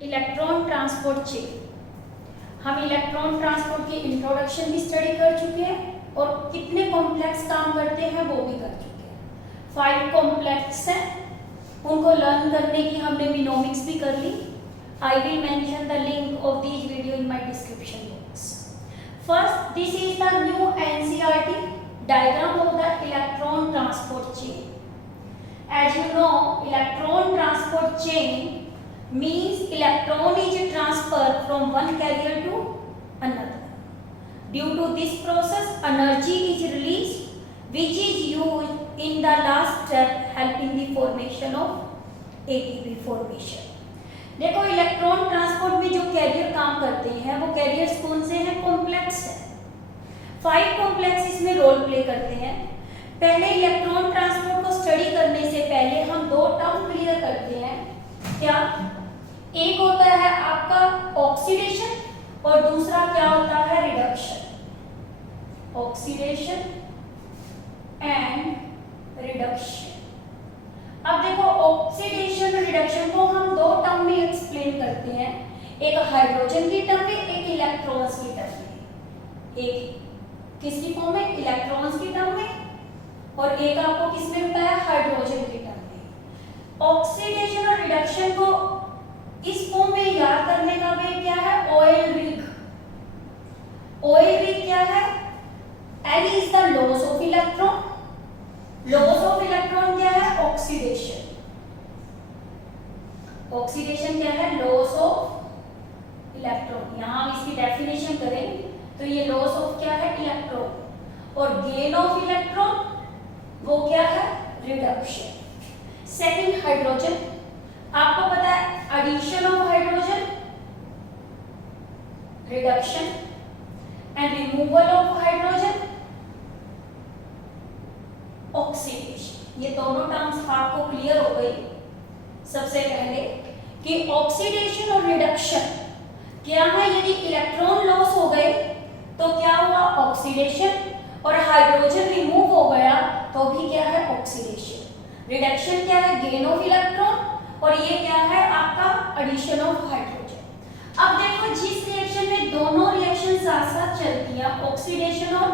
Electron transport chain. हम electron transport की introduction भी स्टडी कर चुके हैं और कितने कॉम्प्लेक्स काम करते हैं वो भी कर चुके हैं। 5 कॉम्प्लेक्स हैं, उनको लर्न करने की हमने मिनोमिक्स भी कर ली। I will mention the link of this video in my description box. First, this is the new NCERT diagram of the electron transport chain. As you know, electron transport chain means electron is transferred from one carrier to another. Due to this process, energy is released, which is used in the last step, helping the formation of ATP formation. देखो, electron transport में जो career काम करते हैं वो carriers कौन से हैं? कॉम्प्लेक्स है। 5 कॉम्प्लेक्स इसमें रोल प्ले करते हैं। पहले इलेक्ट्रॉन ट्रांसपोर्ट को स्टडी करने से पहले हम 2 टर्म क्लियर करते हैं। क्या? एक होता है आपका ऑक्सीडेशन और दूसरा क्या होता है? रिडक्शन। Oxidation and reduction. अब देखो, ऑक्सीडेशन और रिडक्शन को हम 2 टर्म में एक्सप्लेन करते हैं, एक हाइड्रोजन की टर्म में, एक इलेक्ट्रॉन्स की टर्म में। एक किसकी फॉर्म में? इलेक्ट्रॉन्स की टर्म में, और एक आपको किसमें बताया? हाइड्रोजन की टर्म में। ऑक्सीडेशन और रिडक्शन को इस फॉर्म में याद करने का वे क्या है? Oil rig. ऑयल रिग क्या है? L is the loss of electron. Loss of electron क्या है? ऑक्सीडेशन। ऑक्सीडेशन क्या है? Loss of electron. यहां हम इसकी डेफिनेशन करें तो ये लॉस ऑफ क्या है? इलेक्ट्रॉन। और गेन ऑफ इलेक्ट्रॉन वो क्या है? रिडक्शन। Second, hydrogen. आपको पता है addition of hydrogen, reduction, and removal of hydrogen, oxidation. ये दोनों टर्म्स आपको क्लियर हो गई। सबसे पहले कि ऑक्सीडेशन और रिडक्शन क्या है? यदि इलेक्ट्रॉन लॉस हो गए तो क्या हुआ? ऑक्सीडेशन। और हाइड्रोजन रिमूव हो गया तो भी क्या है? ऑक्सीडेशन। रिडक्शन क्या है? Gain of electron. और ये क्या है? आपका एडिशन ऑफ हाइड्रोजन। अब देखो, जिस रिएक्शन में दोनों रिएक्शन साथ साथ चलती हैं, ऑक्सीडेशन और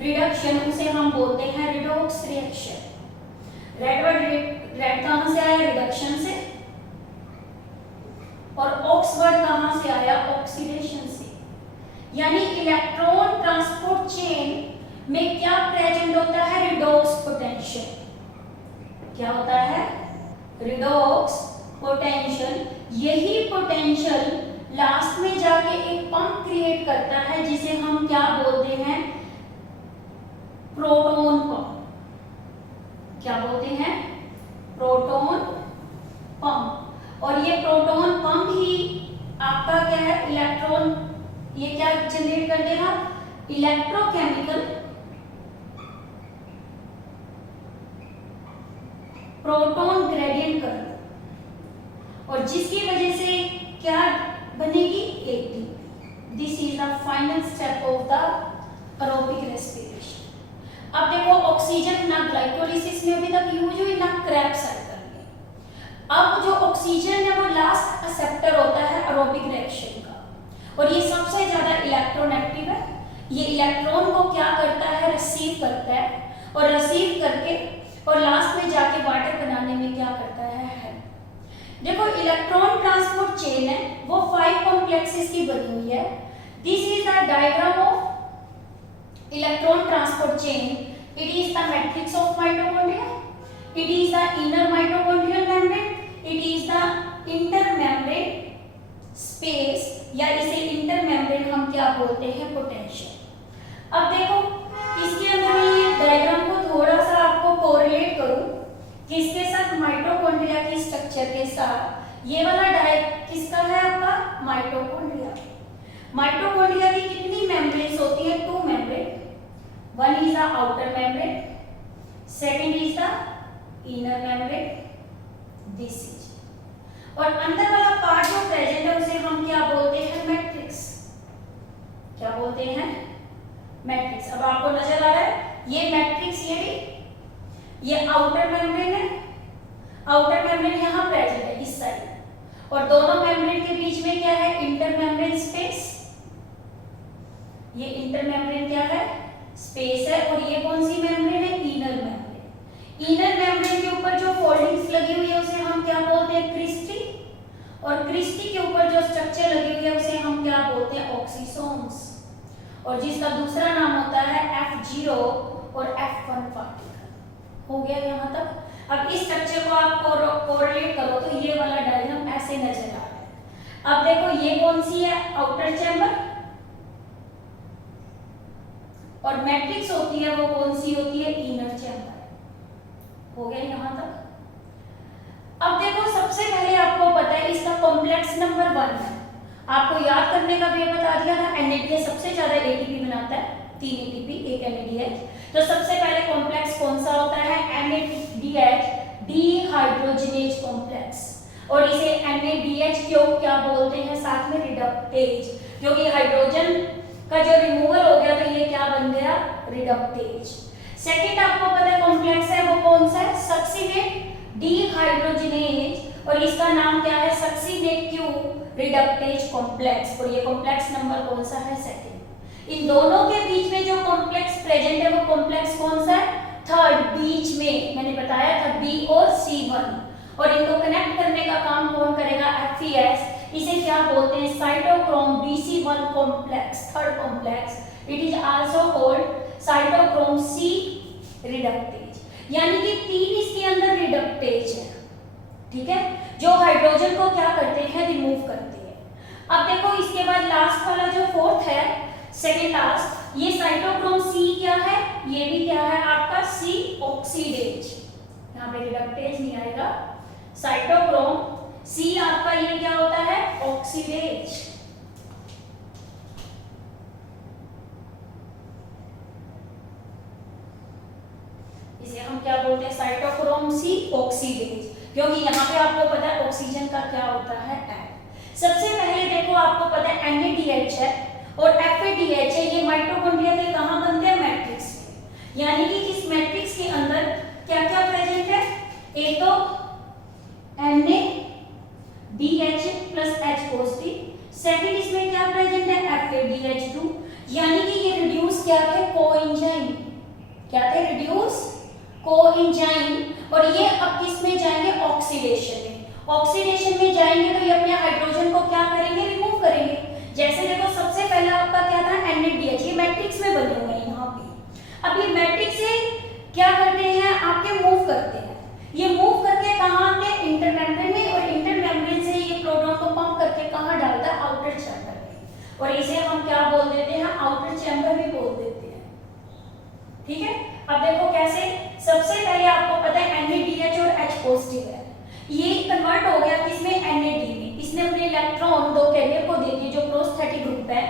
रिडक्शन, उसे हम बोलते हैं रिडॉक्स रिएक्शन। रेड कहां से आया? रिडक्शन से। और ऑक्स वर्ड कहां से आया? ऑक्सीडेशन से। यानी इलेक्ट्रॉन ट्रांसपोर्ट चेन में क्या प्रेजेंट होता है? Redox potential. क्या होता है? Redox potential. यही पोटेंशियल लास्ट में जाके एक पंप क्रिएट करता है जिसे हम क्या बोलते हैं? Proton pump. क्या बोलते हैं? Proton pump. और ये प्रोटॉन पंप ही आपका क्या है? इलेक्ट्रॉन, ये क्या जनरेट कर देगा? इलेक्ट्रोकेमिकल प्रोटॉन ग्रेडियंट कर दो, और जिसकी वजह से क्या बनेगी? ATP. This is the final step of the aerobic respiration. अब देखो, ऑक्सीजन ना ग्लाइकोलिसिस में अभी तक यूज हुई, ना क्रैब साइकिल में। अब जो ऑक्सीजन है वो लास्ट एक्सेप्टर होता है एरोबिक रिएक्शन का, और ये सबसे ज्यादा इलेक्ट्रॉन एक्टिव है। ये इलेक्ट्रॉन को क्या करता है? रिसीव करता है, और रिसीव करके और लास्ट में जाके वाटर बनाने में क्या करता है? हेल्प। देखो, इलेक्ट्रॉन ट्रांसपोर्ट चेन है वो 5 कॉम्प्लेक्सेस की बनी हुई है। This is the diagram of electron transport chain. It is the matrix of mitochondria, it is the inner mitochondrial membrane, it is the inter membrane space, या इसे inter membrane हम क्या बोलते हैं? पोटेंशियल। अब देखो, इसके अंदर मैं ये डायग्राम को थोड़ा सा आपको कोरिलेट करूं, किसके साथ? माइटोकॉन्ड्रिया की स्ट्रक्चर के साथ। ये वाला किसका है? आपका माइटोकॉन्ड्रिया। माइटोकॉन्ड्रिया की कितनी मेम्ब्रेन्स होती है? 2 membrane. One is the outer membrane, second is the inner membrane. This is, और अंदर वाला पार्ट जो प्रेजेंट है उसे हम क्या बोलते हैं? मैट्रिक्स। क्या बोलते हैं? मैट्रिक्स। अब आपको नजर आ रहा है ये मैट्रिक्स, ये आउटर मेम्ब्रेन है। आउटर मेम्ब्रेन यहाँ प्रेजेंट है इस साइड, और दोनों मेम्ब्रेन मेम्ब्रेन के बीच में क्या है, इंटरमेम्ब्रेन स्पेस। ये इंटरमेम्ब्रेन क्या है, स्पेस है। और ये कौन सी मेम्ब्रेन है, इनर मेम्ब्रेन। इनर मेम्ब्रेन के ऊपर जो फोल्डिंग्स लगी हुई है उसे हम क्या बोलते हैं, क्रिस्टी। और क्रिस्टी के ऊपर जो स्ट्रक्चर लगी हुई है उसे हम क्या बोलते हैं, ऑक्सीसोम्स। और जिसका दूसरा नाम होता है F0 और F1 पार्टिकल। हो गया यहाँ तक। अब इस स्ट्रक्चर को आप कोरिलेट करो तो ये वाला डायग्राम ऐसे नजर आ रहा है। अब देखो ये कौन सी है, आउटर चैम्बर, और मैट्रिक्स होती है वो कौन सी होती है, इनर चैम्बर। हो गया यहाँ तक। अब देखो सबसे पहले आपको पता है इसका कॉम्प्लेक्स नंबर 1 है। आपको याद करने का भी बता दिया था, NADH सबसे ज्यादा ATP बनाता है, 3 ATP 1 NADH। तो सबसे पहले कॉम्प्लेक्स कौन सा होता है, NADH डीहाइड्रोजनेज कॉम्प्लेक्स। और इसे NADH क्यों क्या बोलते हैं, साथ में रिडक्टेज, क्योंकि हाइड्रोजन का जो रिमूवल हो गया तो ये क्या बन गया, रिडक्टेज। सेकंड आपको पता है कॉम्प्लेक्स है वो कौन सा है, सक्सिनेट डीहाइड्रोजनेज, और इसका नाम क्या है, सक्सिनेट क्यू रिडक्टेज कॉम्प्लेक्स। और ये कॉम्प्लेक्स नंबर कौन सा है, सेकंड। इन दोनों के बीच में जो कॉम्प्लेक्स प्रेजेंट है वो कॉम्प्लेक्स कौन सा है, थर्ड, बीच में मैंने बताया था B और C1। और इनको कनेक्ट करने का काम कौन करेगा, FES। इसे क्या बोलते हैं, cytochrome BC1 complex, third complex. It is also called cytochrome C reductase. यानी कि 3 इसके अंदर रिडक्टेज है, ठीक है, जो हाइड्रोजन को क्या करते हैं, रिमूव करते हैं। अब देखो इसके बाद लास्ट वाला जो फोर्थ है, सेकंड लास्ट, ये साइटोक्रोम C क्या है, ये भी क्या है आपका C ऑक्सीडेज। यहाँ पे रिडक्टेज नहीं आएगा, साइटोक्रोम C आपका ये क्या होता है, ऑक्सीडेज। इसे हम क्या बोलते हैं, साइटोक्रोम C ऑक्सीडेज, क्योंकि यहाँ पे आपको पता है ऑक्सीजन का क्या होता है, एट। सबसे पहले देखो आपको पता है NADH है और FADH है, ये माइटोकॉन्ड्रिया के कहाँ बनते हैं, मैट्रिक्स में। यानी कि इस मैट्रिक्स के अंदर क्या क्या प्रेजेंट है, एक तो NADH plus H positive, second इसमें क्या प्रेजेंट है, FADH2। यानी कि ये रिड्यूस क्या थे, कोएंजाइम, क्या थे, रिड्यूस कोएंजाइम। और ये अब किस में जाएंगे, ऑक्सीडेशन में। ऑक्सीडेशन में जाएंगे तो ये अपने हाइड्रोजन को क्या करेंगे, रिमूव करेंगे। जैसे देखो सबसे पहला आपका क्या था, NADH, ये मैट्रिक्स में बने हुए हैं यहाँ पे। अब ये मैट्रिक्स से क्या करते हैं, आपके मूव करते हैं। ये मूव करके कहाँ आते हैं, इंटरमेम्ब्रेन में, और इंटरमेम्ब्रेन से ये प्रोटॉन को पंप करके कहाँ डालता है, आउटर चैम्बर में। और इसे हम क्या बोल देते हैं, आउटर चैम्बर भी बोल देते हैं, ठीक है। अब देखो कैसे, सबसे पहले आपको पता है NADH और H पॉजिटिव है, ये कन्वर्ट हो गया किसमें, NAD में। इसने अपने इलेक्ट्रॉन दो कैरियर को दे दिए जो प्रोस्थेटिक ग्रुप है,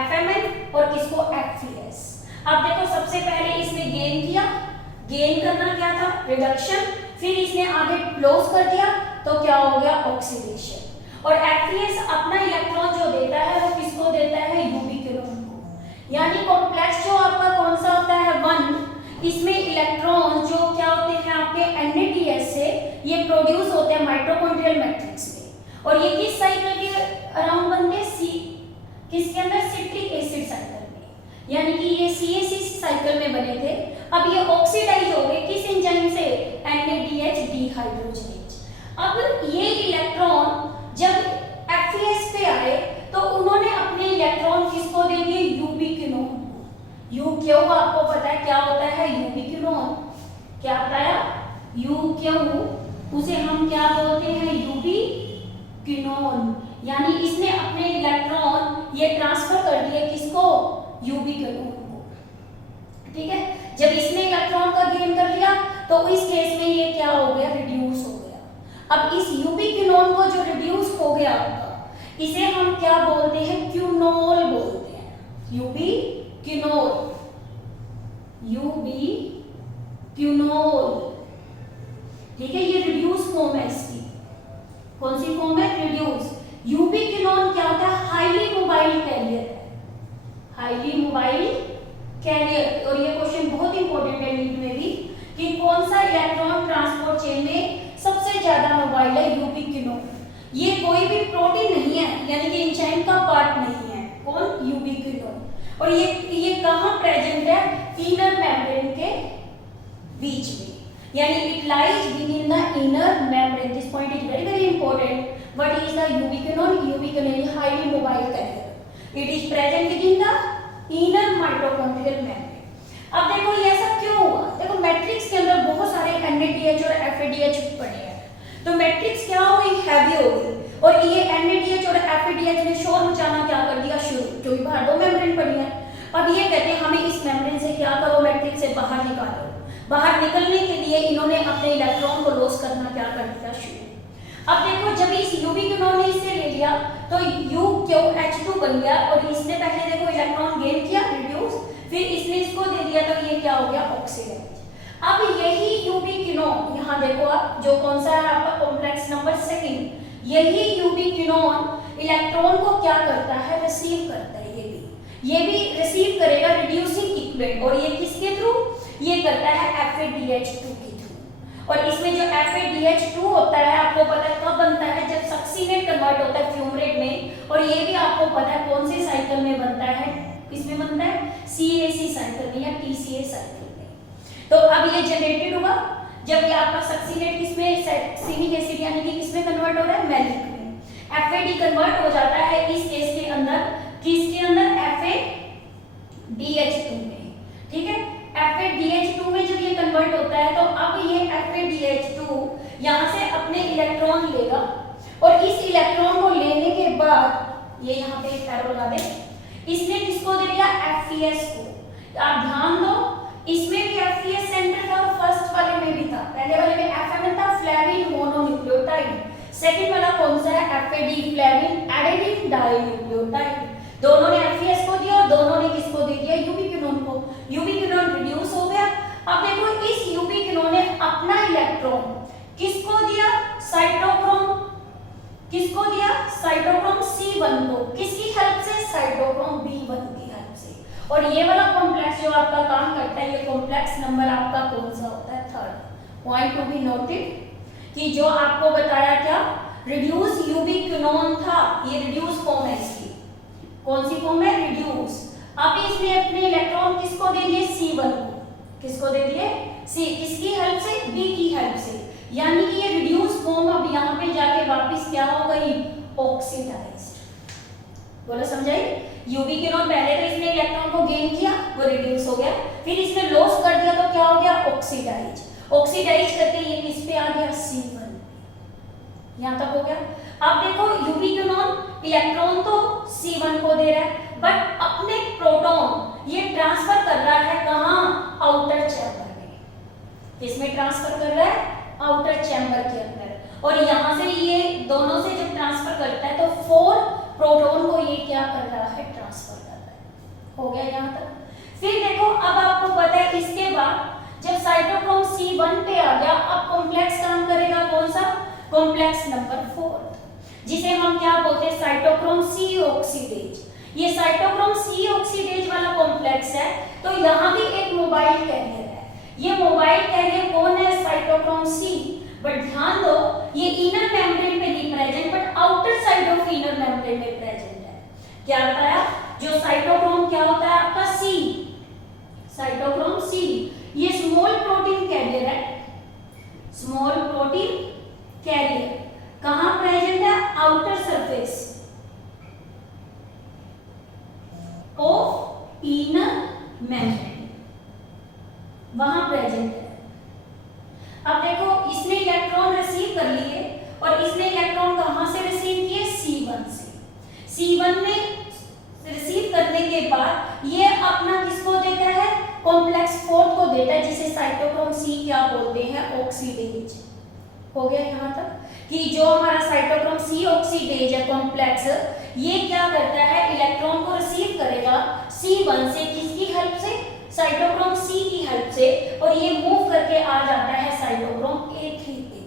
FMN और किसको, FES। अब देखो सबसे पहले इसने गेन किया, गेन करना क्या था, रिडक्शन, फिर इसने आगे लॉस कर दिया तो क्या हो गया, ऑक्सीडेशन। और FES अपना इलेक्ट्रॉन जो देता है वो किसको देता है, यूबिक्विनोन को। यानी कॉम्प्लेक्स जो आपका कौन सा होता है, 1, इसमें इलेक्ट्रॉन जो क्या होते हैं आपके NADH से ये प्रोड्यूस होते हैं माइटोकॉन्ड्रियल मैट्रिक्स में। और ये किस साइकिल के अराउंड बनते हैं, C किसके अंदर, सिट्रिक एसिड साइकिल में। यानी कि ये CAC साइकिल में बने थे। अब ये ऑक्सीडाइज हो गए किस एंजाइम से, NADH डीहाइड्रोजनेज। अब ये इलेक्ट्रॉन जब FES पे आए तो उन्होंने अपने इलेक्ट्रॉन किसको दे दिए, यूबिक्विनोन। UQ आपको पता है क्या होता है, यूबिक्विनोन। क्या बताया, UQ, उसे हम क्या बोलते हैं, यूबिक्विनोन। यानी इसने अपने इलेक्ट्रॉन ये ट्रांसफर कर दिए किसको, यूबिक्विनोन को, ठीक है। जब इसने इलेक्ट्रॉन का गेन कर लिया तो इस केस में ये क्या हो गया, रिड्यूस हो गया। अब इस यूबिक्विनोन को जो रिड्यूस हो गया आपका, इसे हम क्या बोलते हैं, क्यूनोल बोलते हैं, यूबिक्विनोल, यूबिक्विनोल, ठीक है। ये रिड्यूस फॉर्म है इसकी, कौन सी फॉर्म है, रिड्यूस। यूबिक्विनोन क्या होता है, हाईली मोबाइल कैरियर है, हाईली मोबाइल कैरियर। और ये क्वेश्चन बहुत इंपॉर्टेंट है नीट में भी, कि कौन सा इलेक्ट्रॉन ट्रांसपोर्ट चेन में सबसे ज्यादा मोबाइल है, यूबिक्विनोन। ये कोई भी प्रोटीन नहीं है, और ये कहाँ प्रेजेंट है? इनर मेम्ब्रेन के बीच में, यानी it lies within the inner membrane. This point is very very important. What is the ubiquinone? Ubiquinone is highly mobile carrier. It is present within the inner mitochondrial membrane. अब देखो ये ऐसा क्यों हुआ? देखो matrix के अंदर बहुत सारे NADH और FADH पड़े हैं, तो मैट्रिक्स क्या हो गई? हैवी हो गई. और ये NADH और FADH ने शोर मचाना क्या कर दिया? शुरू, क्योंकि बाहर दो मेम्ब्रेन पड़ी है. अब ये कहते हैं हमें इस मेम्ब्रेन से क्या करो? मैट्रिक्स से बाहर निकालो. बाहर निकलने के लिए इन्होंने अपने इलेक्ट्रॉन को लॉस करना क्या कर दिया? शुरू. अब देखो जब इस यूबिक्विनोन ने इसे ले लिया तो UQH2 बन गया, और इसने पहले देखो इलेक्ट्रॉन गेन किया, रिड्यूस, फिर इसने इसको दे दिया तो ये क्या हो गया? ऑक्सीडाइज. अब यही यूबिक्विनोन, यहाँ देखो आप, जो कौन सा है आपका कॉम्प्लेक्स नंबर 2, यही यूबिक्विनोन इलेक्ट्रॉन को क्या करता है? रिसीव करता है. ये भी रिसीव करेगा रिड्यूसिंग इक्विवेलेंट, और ये किसके थ्रू? ये करता है FADH2 के थ्रू. और इसमें जो FADH2 होता है आपको पता है कब बनता है? जब सक्सीनेट कन्वर्ट होता है फ्यूमरेट में, और ये भी आपको पता है कौन से साइकिल में बनता है? किसमें बनता है? CAC साइकिल में या TCA साइकिल में. तो अब ये जनरेटेड होगा जब ये आपका सक्सीनेट किसमें? सैक्सिनिक एसिड यानी कि किसमें कन्वर्ट हो रहा है? मैलिक में. FAD कन्वर्ट हो जाता है इस केस के अंदर, किसके अंदर? FADH2 में. ठीक है, FADH2 में जब ये कन्वर्ट होता है तो अब ये FADH2 यहाँ से अपने इलेक्ट्रॉन लेगा, और इस इलेक्ट्रॉन को लेने के बाद ये यहाँ पे एक एरो लगा दे, इसने किसको दे दिया? FES को. आप ध्यान दो, इसमें भी FES सेंटर था और फर्स्ट वाले में भी था. पहले वाले में FM था, फ्लेविन मोनोन्यूक्लियोटाइड. सेकंड वाला कौन सा है? FAD, flavin adenine dinucleotide. दोनों ने FES को दिया और दोनों ने किसको दे दिया? यूबिक्विनोन को. यूबिक्विनोन रिड्यूस हो गया. अब देखो इस यूबिक्विनोन ने अपना इलेक्ट्रॉन किसको दिया? साइटोक्रोम. किसको दिया? साइटोक्रोम C1 को. किसकी हेल्प से? साइटोक्रोम B1 की हेल्प से. और ये वाला कॉम्प्लेक्स जो आपका काम करता है, ये कॉम्प्लेक्स नंबर आपका कौन सा होता है? 3rd. Point to be noted कि जो आपको बताया क्या? रिड्यूस यूबिक्विनोन था, ये रिड्यूस फॉर्म है इसकी. कौन सी फॉर्म है? रिड्यूस. अब इसने अपने इलेक्ट्रॉन किसको दे दिए? C1 को. किसको दे दिए? किसकी हेल्प से? B की हेल्प से. यानी कि ये रिड्यूस फॉर्म अब यहाँ पे जाके वापस क्या हो गई? ऑक्सीडाइज्ड. बोलो समझाई? यूबिक्विनोन पहले तो इसने इलेक्ट्रॉन को गेन किया, वो रिड्यूस हो गया, फिर इसने लॉस कर दिया तो क्या हो गया? ऑक्सीडाइज. ऑक्सीडाइज करके ये किस पे आ गया? C1. यहाँ तक हो गया. अब देखो यूबिक्विनोन इलेक्ट्रॉन तो C1 को दे रहा है, बट अपने प्रोटॉन ये ट्रांसफर कर रहा है कहाँ? आउटर चैम्बर में. किसमें ट्रांसफर कर रहा है? आउटर चैम्बर के अंदर. और यहाँ से ये दोनों से जब ट्रांसफर करता है तो 4 प्रोटॉन को ये क्या कर रहा है? ट्रांसफर कर रहा है. हो गया यहाँ तक. फिर देखो अब आपको पता है इसके बाद जब साइटोक्रोम C1 पे आ गया, अब कॉम्प्लेक्स काम करेगा कौन सा? कॉम्प्लेक्स नंबर 4, जिसे हम क्या बोलते हैं? Cytochrome C oxidase. ये साइटोक्रोम C ऑक्सीडेज वाला कॉम्प्लेक्स है, तो यहाँ भी एक मोबाइल कैरियर है. ये मोबाइल कैरियर कौन है? Cytochrome C. बट ध्यान दो ये इनर मेम्ब्रेन पे नहीं present, but outer side of inner membrane में प्रेजेंट है. क्या बताया? जो साइटोक्रोम क्या होता है आपका? C. साइटोक्रोम C ये स्मॉल प्रोटीन कैरियर है. स्मॉल प्रोटीन कैरियर कहाँ प्रेजेंट है? Outer surface of inner membrane, वहां प्रेजेंट है. अब देखो इसने इलेक्ट्रॉन रिसीव कर लिए, और इसने इलेक्ट्रॉन कहां से रिसीव किए? C1 से. C1 में रिसीव करने के बाद ये अपना किसको देता है? कॉम्प्लेक्स 4 को देता है, जिसे साइटोक्रोम C क्या बोलते हैं? ऑक्सीडेज. हो गया यहाँ तक कि जो हमारा साइटोक्रोम C ऑक्सीडेज है कॉम्प्लेक्स, ये क्या करता है? इलेक्ट्रॉन को रिसीव करेगा C1 से. किसकी हेल्प से? साइटोक्रोम C की हेल्प से. और ये मूव करके आ जाता है साइटोक्रोम A3 पे.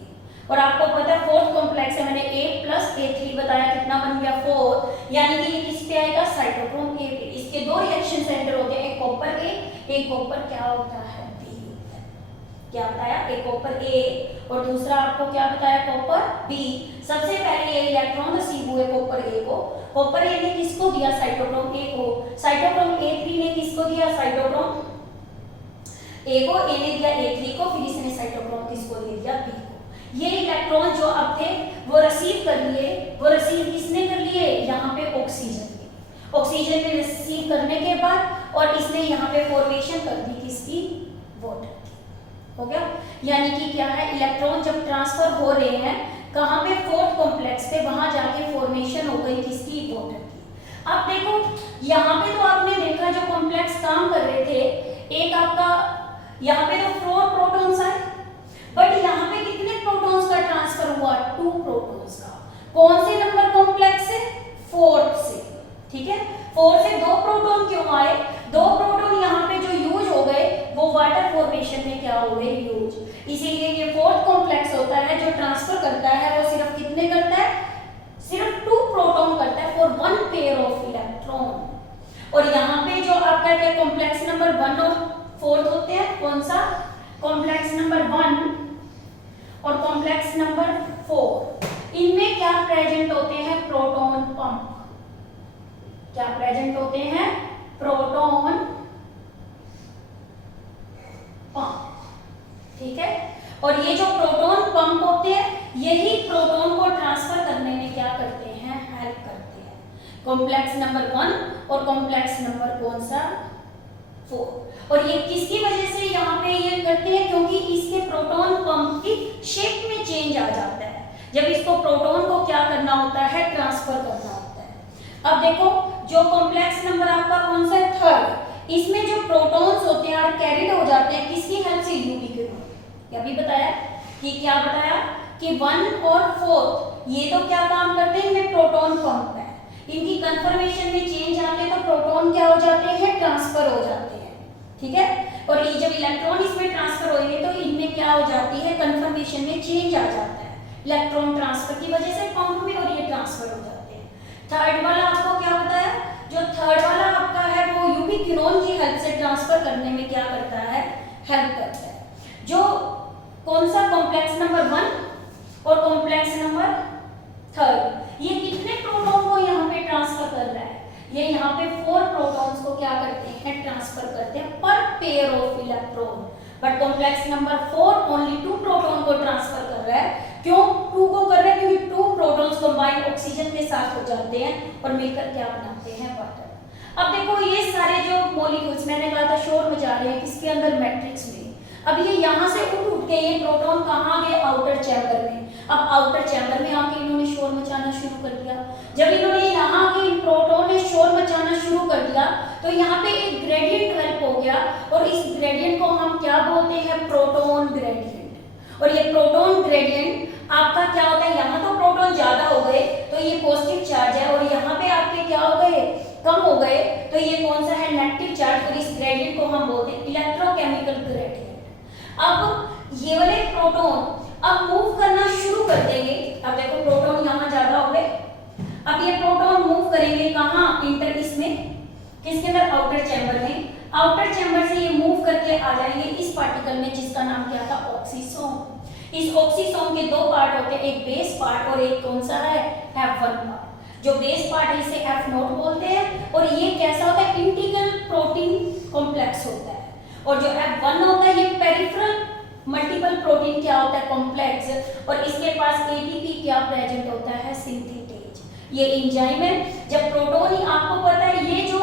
और आपको पता है 4th कॉम्प्लेक्स है, मैंने A + A3 बताया, कितना बन गया? 4. यानी कि ये किस पे आएगा? साइटोक्रोम A पे. इसके 2 रिएक्शन सेंटर होते हैं, एक कॉपर A, एक कॉपर क्या होता है? B. क्या बताया? एक कॉपर A और दूसरा आपको क्या बताया? Copper B. सबसे पहले ये इलेक्ट्रॉन रिसीव हुए कॉपर A को, कॉपर ए ने किसको दिया, साइटोक्रोम ए को, साइटोक्रोम A3 ने किसको दिया, साइटोक्रोम ए को, ए ने दिया A3 को, फिर इसने साइटोक्रोम किसको दे दिया, बी को। ये इलेक्ट्रॉन जो अब थे वो रिसीव कर लिए, वो रिसीव किसने कर लिए, यहाँ पे ऑक्सीजन ने, ऑक्सीजन ने रिसीव करने के बाद और इसने यहाँ पे फॉर्मेशन कर दी किसकी, वाटर की, हो गया। यानी कि क्या है, इलेक्ट्रॉन जब ट्रांसफर हो रहे हैं कहाँ पे, फोर्थ कॉम्प्लेक्स पे, वहां जाके फॉर्मेशन हो गई किसकी, वाटर की। अब देखो यहाँ पे तो आपने देखा जो कॉम्प्लेक्स काम कर रहे थे, एक आपका यहाँ पे तो 4 प्रोटॉन्स आए, बट यहाँ पे कितने प्रोटॉन्स का ट्रांसफर हुआ, 2 प्रोटॉन्स का। कौन से नंबर कॉम्प्लेक्स से, 4th से, ठीक है। 4 से 2 प्रोटॉन क्यों आए, 2 प्रोटॉन यहाँ पे जो यूज हो गए वो वाटर फॉर्मेशन में क्या हो गए, यूज। इसीलिए ये 4th कॉम्प्लेक्स होता है जो ट्रांसफर करता है वो सिर्फ कितने करता है, सिर्फ 2 प्रोटॉन करता है फॉर 1 पेयर ऑफ इलेक्ट्रॉन। और यहाँ पे जो आपका क्या कॉम्प्लेक्स नंबर 1 और 4 होते हैं, कौन सा, कॉम्प्लेक्स नंबर 1 और कॉम्प्लेक्स नंबर 4, इनमें क्या प्रेजेंट होते हैं, प्रोटॉन पंप। क्या प्रेजेंट होते हैं, प्रोटॉन पंप, ठीक है। और ये जो प्रोटॉन पंप होते हैं यही प्रोटॉन को ट्रांसफर करने में क्या करते हैं, हेल्प करते हैं। कॉम्प्लेक्स नंबर 1 और कॉम्प्लेक्स नंबर कौन सा, 4। और ये किसकी वजह से यहाँ पे ये करते हैं, क्योंकि इसके प्रोटॉन पंप की शेप में चेंज आ जाता है जब इसको प्रोटॉन को क्या करना होता है, ट्रांसफर करना होता है। अब देखो जो कॉम्प्लेक्स नंबर आपका कौन सा है, 3rd, इसमें जो प्रोटॉन्स होते हैं और कैरिड हो जाते हैं किसकी हेल्प से, यूबीक्विनोन। अभी बताया कि क्या बताया कि 1 और 4 ये तो क्या काम करते हैं, इनमें प्रोटॉन पंप है, इनकी कंफर्मेशन में चेंज आते हैं तो प्रोटॉन क्या हो जाते हैं, ट्रांसफर हो जाते हैं, ठीक है। और ये जब इलेक्ट्रॉन इसमें ट्रांसफर होंगे तो इनमें क्या हो जाती है, कंफर्मेशन में चेंज आ जाता है इलेक्ट्रॉन ट्रांसफर की वजह से पंप में, और ये ट्रांसफर हो जाते हैं। 3rd वाला आपको क्या बताया, जो 3rd वाला आपका है वो यूबीक्विनोन की हेल्प से ट्रांसफर करने में क्या करता है, हेल्प करता है। जो कौन सा कॉम्प्लेक्स नंबर 1 और कॉम्प्लेक्स नंबर 3rd, ये कितने प्रोटॉन को यहाँ पे ट्रांसफर कर रहा है, ये यहाँ पे 4 प्रोटॉन्स को क्या करते हैं, ट्रांसफर करते हैं पर pair of electron. But complex number 4 only 2 proton को ट्रांसफर कर रहा है। क्यों 2 को कर रहा है, क्योंकि 2 प्रोटॉन्स कंबाइन ऑक्सीजन के साथ हो जाते हैं और मिलकर क्या बनाते हैं, वाटर। अब देखो ये सारे जो मॉलिक्यूल्स मैंने कहा था शोर मचा रहे हैं किसके अंदर, मैट्रिक्स में। अब ये यहाँ से उठ के ये प्रोटॉन कहाँ गए, आउटर चैम्बर में। अब आउटर चैम्बर में आके इन्होंने शोर मचाना शुरू कर दिया। जब इन्होंने यहाँ आके इन प्रोटॉन ने शोर मचाना शुरू कर दिया तो यहाँ पे एक ग्रेडियंट डेवलप हो गया और इस ग्रेडियंट को हम क्या बोलते हैं, प्रोटॉन ग्रेडियंट। और ये प्रोटॉन ग्रेडियंट आपका क्या होता है, यहाँ तो प्रोटॉन ज्यादा हो गए तो ये पॉजिटिव चार्ज है और यहाँ पे आपके क्या हो गए, कम हो गए तो ये कौन सा है, नेगेटिव चार्ज। और इस ग्रेडियंट को हम बोलते हैं इलेक्ट्रोकेमिकल ग्रेडियंट। अब ये वाले प्रोटॉन अब मूव करना शुरू कर देंगे। अब देखो प्रोटॉन यहाँ ज्यादा हो गए, अब ये प्रोटॉन मूव करेंगे कहाँ, इंटर इसमें किसके अंदर, आउटर चैम्बर में। आउटर चैम्बर से ये मूव करके आ जाएंगे इस पार्टिकल में जिसका नाम क्या था, ऑक्सीसोम। इस ऑक्सीसोम के 2 पार्ट होते हैं, एक बेस पार्ट और एक कौन सा है, F1 पार्ट। जो बेस पार्ट है इसे F0 बोलते हैं और ये कैसा होता है, इंटीग्रल प्रोटीन कॉम्प्लेक्स होता है। और जो F1 होता है ये पेरिफेरल मल्टीपल प्रोटीन क्या होता है, कॉम्प्लेक्स। और इसके पास ATP क्या प्रेजेंट होता है, सिंथेटेज। ये एंजाइम है। जब प्रोटॉन ही आपको पता है ये जो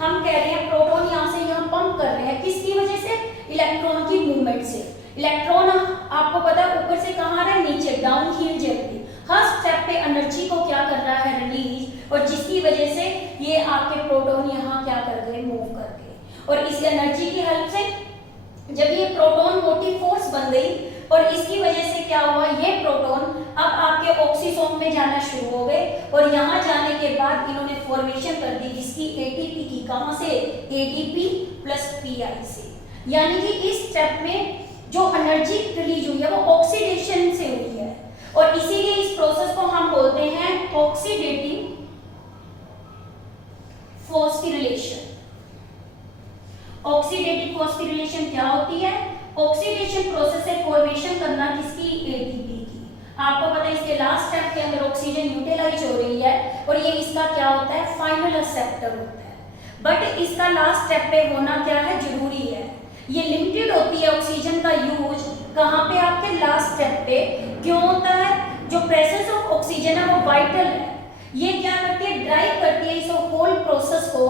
हम कह रहे हैं प्रोटॉन यहाँ से यहाँ पंप कर रहे हैं किसकी वजह से, इलेक्ट्रॉन की मूवमेंट से। इलेक्ट्रॉन आपको पता है ऊपर से कहाँ आ रहा है, नीचे, डाउन हिल जल्दी हर स्टेप पे एनर्जी को क्या कर रहा है, रिलीज। और जिसकी वजह से ये आपके प्रोटॉन यहाँ क्या कर गए, मूव कर गए। और इस एनर्जी की हेल्प से जब ये प्रोटॉन मोटिव फोर्स बन गई और इसकी वजह से क्या हुआ, ये प्रोटॉन अब आपके ऑक्सीसोम में जाना शुरू हो गए और यहाँ जाने के बाद इन्होंने फॉर्मेशन कर दी जिसकी ATP की, कहाँ से, ATP प्लस PI से। यानी कि इस स्टेप में जो एनर्जी रिलीज हुई है वो ऑक्सीडेशन से हुई है और इसीलिए इस प्रोसेस को हम बोलते हैं ऑक्सीडेटिव फॉस्फोरिलेशन। ऑक्सीडेटिव फॉस्फोरिलेशन क्या होती है, ऑक्सीडेशन प्रोसेस से फॉर्मेशन करना किसकी, ATP की। आपको पता है इसके लास्ट स्टेप के अंदर ऑक्सीजन यूटिलाइज हो रही है और ये इसका क्या होता है, फाइनल एक्सेप्टर होता है। बट इसका लास्ट स्टेप पे होना क्या है, जरूरी है। ये लिमिटेड होती है ऑक्सीजन का यूज कहाँ पे, आपके लास्ट स्टेप पे। क्यों होता है, जो प्रेजेंस ऑफ ऑक्सीजन है वो वाइटल है। ये क्या करती है, ड्राइव करती है इस होल प्रोसेस को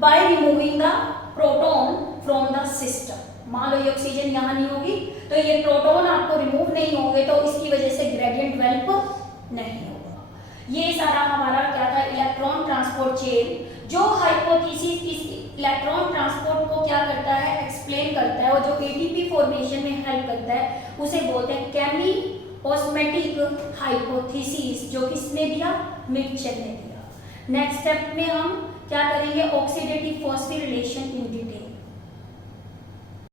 by removing the proton from the system. मान लो ये ऑक्सीजन यहाँ नहीं होगी तो ये प्रोटॉन आपको रिमूव नहीं होंगे, तो इसकी वजह से ग्रेडियंट डेवलप नहीं होगा। ये सारा हमारा क्या था, इलेक्ट्रॉन ट्रांसपोर्ट चेन। जो हाइपोथेसिस इस इलेक्ट्रॉन ट्रांसपोर्ट को क्या करता है, एक्सप्लेन करता है, और जो एटीपी फॉर्मेशन में हेल्प करता है उसे बोलते हैं केमी ऑस्मेटिक हाइपोथेसिस, जो किसने दिया, मिटचल ने दिया। नेक्स्ट स्टेप में हम क्या करेंगे, ऑक्सीडेटिव फॉस्फोरिलेशन इन डिटेल।